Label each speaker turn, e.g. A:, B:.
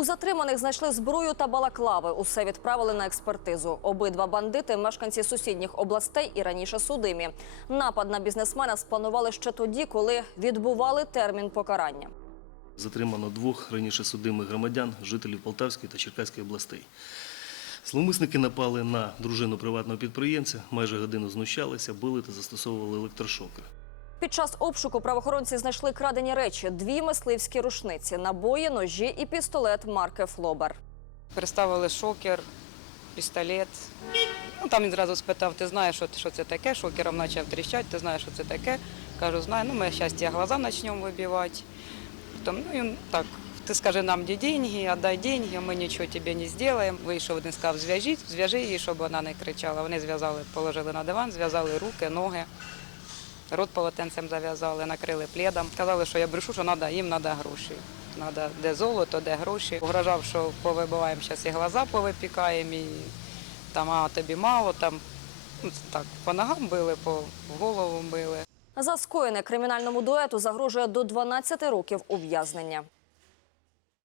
A: У затриманих знайшли зброю та балаклави. Усе відправили на експертизу. Обидва бандити мешканці сусідніх областей і раніше судимі. Напад на бізнесмена спланували ще тоді, коли відбували термін покарання.
B: Затримано двох раніше судимих громадян, жителів Полтавської та Черкаської областей. Зловмисники напали на дружину приватного підприємця, майже годину знущалися, били та застосовували електрошокер.
A: Під час обшуку правоохоронці знайшли крадені речі: дві мисливські рушниці, набої, ножі і пістолет марки Флобер.
C: Представили шокер, пістолет. Ну, там він зразу спитав, ти знаєш, що, що це таке? Шокером почав тріщати, ти знаєш, що це таке. Кажу, знаю, ну ми тебе глаза почнемо вибивати. Потім, ну, він так, ти скажи нам, де деньги, віддай деньги, ми нічого тобі не зробимо. Вийшов один сказав, зв'яжіть, зв'яжи її, щоб вона не кричала. Вони зв'язали, положили на диван, зв'язали руки, ноги. Рот полотенцем зав'язали, накрили пледом. Сказали, що я брешу, що надо, їм треба гроші. Надо де золото, де гроші. Угрожав, що повибиваємо зараз і глаза повипікаємо, і там, а тобі мало, там ну, так, по ногам били, по голову били.
A: За скоєне кримінальному дуету загрожує до 12 років ув'язнення.